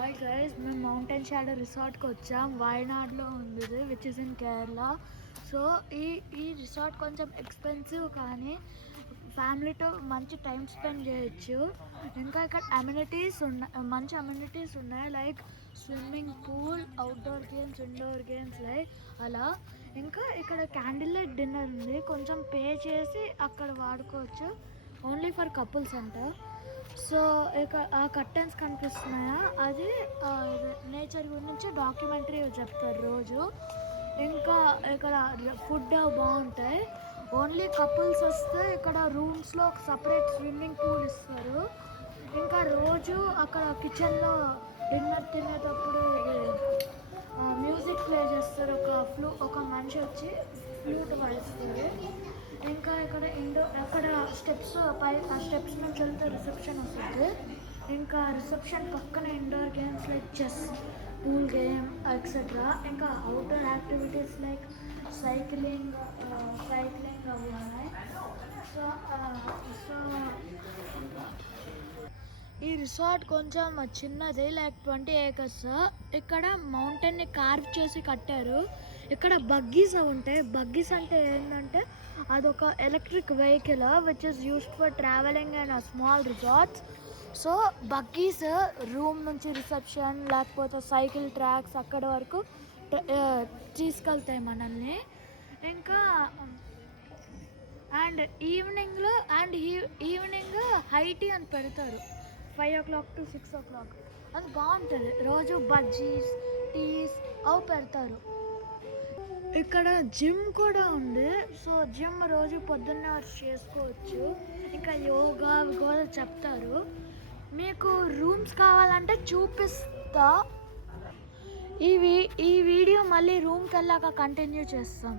Hi guys, మేము mountain shadow రిసార్ట్కి వచ్చాం. వాయనాడ్లో ఉంది ఇది, which is in Kerala. So ఈ రిసార్ట్ కొంచెం ఎక్స్పెన్సివ్, కానీ ఫ్యామిలీతో మంచి టైం స్పెండ్ చేయొచ్చు. ఇంకా ఇక్కడ అమ్యూనిటీస్ ఉన్నాయి, మంచి అమ్యూనిటీస్ ఉన్నాయి, like swimming pool, outdoor games, indoor games like అలా. ఇంకా ఇక్కడ క్యాండిల్ లైట్ డిన్నర్ ఉంది, కొంచెం పే చేసి అక్కడ వాడుకోవచ్చు. ఓన్లీ ఫర్ కపుల్స్ అంట. సో ఇక్కడ ఆ కర్టెన్స్ కనిపిస్తున్నాయా, అది నేచర్ గురించి డాక్యుమెంటరీ చెప్తారు రోజు. ఇంకా ఇక్కడ ఫుడ్ బాగుంటాయి. ఓన్లీ కపుల్స్ వస్తే ఇక్కడ రూమ్స్లో ఒక సపరేట్ స్విమ్మింగ్ పూల్ ఇస్తారు. ఇంకా రోజు అక్కడ కిచెన్లో డిన్నర్ తినేటప్పుడు మ్యూజిక్ ప్లే చేస్తారు. ఒక మనిషి వచ్చి ఫ్లూట్ వాయిస్తారు. ఇంకా ఇక్కడ అక్కడ స్టెప్స్ ఆ స్టెప్స్ నుంచి వెళ్తే రిసెప్షన్ వస్తుంది. ఇంకా రిసెప్షన్ పక్కన indoor games like chess, pool game etcetera. ఇంకా అవుట్డోర్ యాక్టివిటీస్ లైక్ సైక్లింగ్ అవి ఉన్నాయి. సో ఈ రిసార్ట్ కొంచెం చిన్నది, లైక్ 20 acres. ఇక్కడ మౌంటైన్ని కార్వ్ చేసి కట్టారు. ఇక్కడ బగ్గీస్ ఉంటాయి. బగ్గీస్ అంటే ఏంటంటే అదొక electric vehicle which is used for travelling and small resorts. So buggies room నుంచి రిసెప్షన్ లేకపోతే సైకిల్ ట్రాక్స్ అక్కడ వరకు తీసుకెళ్తాయి మనల్ని. ఇంకా ఈవినింగ్ హైటీ అని పెడతారు, 5 o'clock to 6 o'clock. అది బాగుంటుంది. రోజు బజ్జీస్, టీస్ అవి పెడతారు. ఇక్కడ జిమ్ కూడా ఉంది. సో జిమ్ రోజు పొద్దున్నే వచ్చి చేసుకోవచ్చు. ఇంకా యోగా అవి కూడా చెప్తారు. మీకు రూమ్స్ కావాలంటే చూపిస్తా. ఈ వీడియో మళ్ళీ రూమ్కి వెళ్ళాక కంటిన్యూ చేస్తాం.